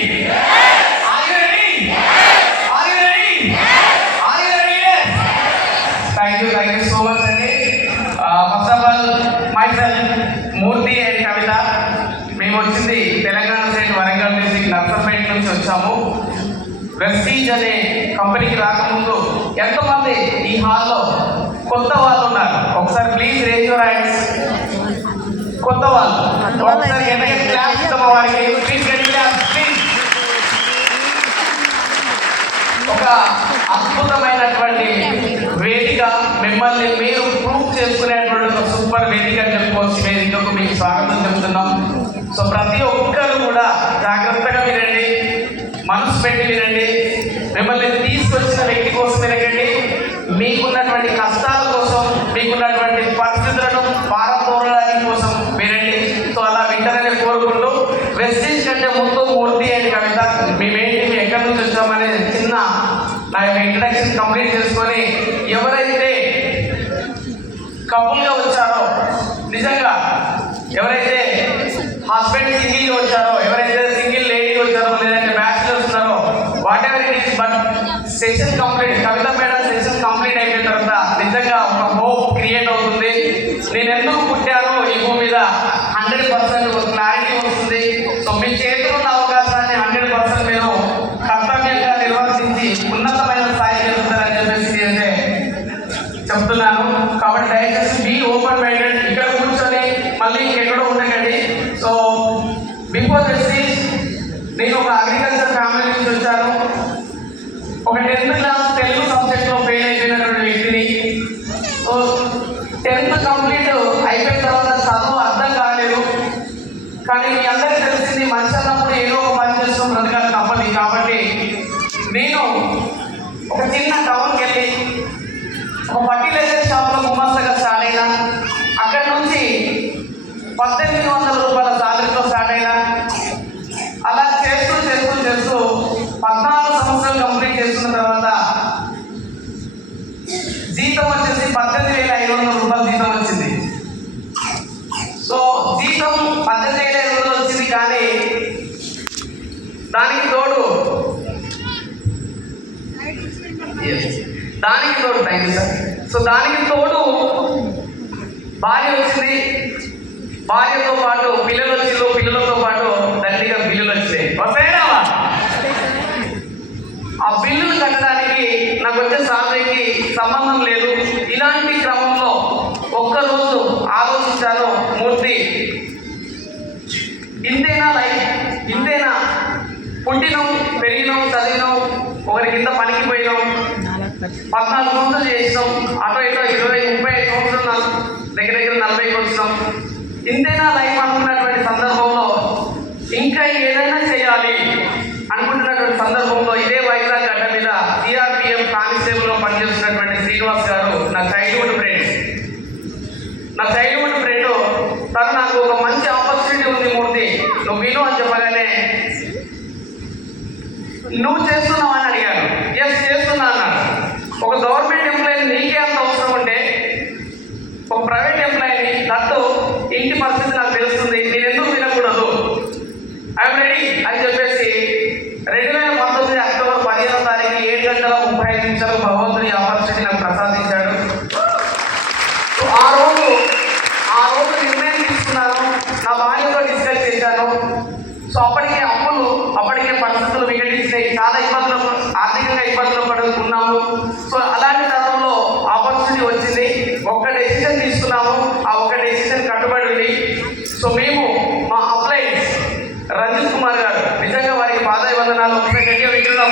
Are you ready? Are you ready? Are you ready? Thank you so much అండి. First of all myself Murthy and Kavitha. మేము వచ్చింది Telangana state Warangal district Narsampet నుంచి వచ్చాము. Vestige అనే కంపెనీకి రాకముందు ఎంతమంది ఈ హాల్లో కొత్త వాళ్ళు ఉన్నారు? ఒకసారి ప్లీజ్ రేజ్ యువర్ హ్యాండ్స్. కొత్త వాళ్ళు ఒకసారి క్లాస్ ఇస్తామా వారికి? ప్లీజ్ ఒక అద్భుతమైనటువంటి వేదిక, మిమ్మల్ని మీరు ప్రూవ్ చేసుకునేటువంటి ఒక సూపర్ వేదిక అని చెప్పుకోవచ్చు. వేదికకు మీకు స్వాగతం చెప్తున్నాం. సో ప్రతి ఒక్కరు కూడా జాగ్రత్తగా వినండి, మనసు పెట్టి వినండి. మిమ్మల్ని తీసుకొచ్చిన వ్యక్తి కోసం వినకండి, మీకున్నటువంటి కష్టాల కోసం, మీకున్నటువంటి పరిస్థితులను పారదోలడానికి కోసం వినండి. సో అలా వింటారని కోరుకుంటూ, వెస్టీజ్ కంటే ముందు మూర్తి అండ్ కవిత మేమేంటి, ఎక్కడి నుంచి వచ్చామనే చిన్న నా యొక్క ఇంట్రడక్షన్ కంప్లీట్ చేసుకొని, ఎవరైతే కపుల్గా వచ్చారో, నిజంగా ఎవరైతే హస్బెండ్ సింగిల్గా వచ్చారో, ఎవరైతే సింగిల్ లేడీగా వచ్చారో, లేదంటే బ్యాచిలర్స్ ఉన్నారో, what ever it is, but session complete, Kavitha madam session complete అయిపోయిన తర్వాత నిజంగా ఒక హోప్ క్రియేట్ అవుతుంది. నేను ఎందుకు పుట్టానో ఈ భూమి మీద 100% క్లారిటీ వస్తుంది. సో మీ చేతిలో ఉన్న అవకాశాన్ని 100% మీరు కర్తవ్యంగా నిర్వర్తించి ఉన్నతమైన స్థాయికి వెళ్తారని చెప్పేసి నేనైతే చెప్తున్నాను. కాబట్టి దయచేసి బీ ఓపెన్ మైండెడ్. ఇక్కడ కూర్చొని మళ్ళీ ఇంకెక్కడో ఉండకండి. సో బిఫోర్ వెస్టీజ్ నేను ఒక అగ్రికల్చర్ ఫ్యామిలీ నుంచి వచ్చాను. ఒక 10th క్లాస్ తెలుగు సబ్జెక్ట్లో ఫెయిల్ అయిపోయినటువంటి వ్యక్తిని. సో 10th కంప్లీట్ అయిపోయిన తర్వాత చదువు అర్థం కాలేదు. కానీ మీ అందరికీ తెలిసింది, మనిషి అన్నప్పుడు ఏదో ఒక పని చేస్తూ బ్రతకాలి తప్పది. కాబట్టి నేను ఒక చిన్న టౌన్కి వెళ్ళి ఒక ఫర్టిలైజర్ షాప్లో గుమాస్తాగా స్టార్ట్ అయినా. అక్కడి నుంచి 1800 రూపాయల సాలరీతో స్టార్ట్ అయినా. అలా చేస్తూ 14 సంవత్సరాలు కంప్లీట్ చేసుకున్న తర్వాత జీతం వచ్చేసి 18,500 రూపాయలు జీతం వచ్చింది. సో జీతం 18,500 వచ్చింది. కానీ దానికి తోడు థ్యాంక్ యూ సార్. సో దానికి తోడు భార్య వచ్చింది. భార్యతో పాటు పిల్లలు వచ్చిందో, పిల్లలతో పాటు దండిగా బిల్లులు వచ్చినాయి. వస్తాయినా ఆ బిల్లులు కట్టడానికి నాకు వచ్చే సాలరీకి సంబంధం లేదు. ఇలాంటి క్రమంలో ఒక్కరోజు ఆలోచించాను, మూర్తి ఇంతేనా లైఫ్? ఇంతేనా? పుట్టినాం, పెరిగినాం, చదివినాం, ఒకరి కింద పనికి పోయినాం, 14 సంవత్సరాలు చేసినాం, అటో ఇటో 20-35 సంవత్సరాలు దగ్గర 40కి వచ్చినాం. ఇంతేనా లైఫ్ అనుకున్నటువంటి సందర్భంలో ఇంకా ఏదైనా చేయాలి అనుకుంటున్నటువంటి సందర్భంలో ఇదే వైజాగ్ గడ్డ మీద సిఆర్పిఎఫ్ కానిస్టేబుల్లో పనిచేస్తున్నటువంటి శ్రీనివాస్ గారు నా చైల్డ్హుడ్ ఫ్రెండ్. తను నాకు ఒక మంచి ఆపర్చునిటీ ఉంది మూర్తి, నువ్వు విను అని చెప్పగానే, నువ్వు చేస్తున్నావు అని అడిగాను. ఎస్ చేస్తున్నా అన్నాడు. ఒక గవర్నమెంట్ ఎంప్లాయీని నీకే అంత అవసరం ఉంటే ఒక ప్రైవేట్ ఎంప్లాయీని, దట్టు ఇంటి పరిస్థితి నాకు తెలుస్తుంది, నేను ఎందుకు వినకూడదు, ఐఎమ్ రెడీ అని చెప్పేసి 2019 అక్టోబర్ 15వ తారీఖు 7:35 భగవంతుడి ఆపర్చునిటీ నాకు ప్రసాదించాడు. ఆ రోజు నిర్ణయం తీసుకున్నాను. నా భార్యతో డిస్కస్ చేశాను. సో అప్పటికే అప్పులు, అప్పటికే పరిస్థితులు వికటించినాయి, చాలా ఆర్థికంగా ఇబ్బందులు పడుతున్నాము. సో అలాంటి తరంలో ఆపర్చునిటీ వచ్చింది. ఒక్క డెసిషన్ తీసుకున్నాము, ఆ ఒక్క డెసిషన్ కట్టుబడి ఉంది. సో మేము మా అప్లయన్స్ రంజిత్ కుమార్ గారు, నిజంగా వారికి పాదాభివందనాలు. ఒకసారి గట్టిగా వింటున్నాం.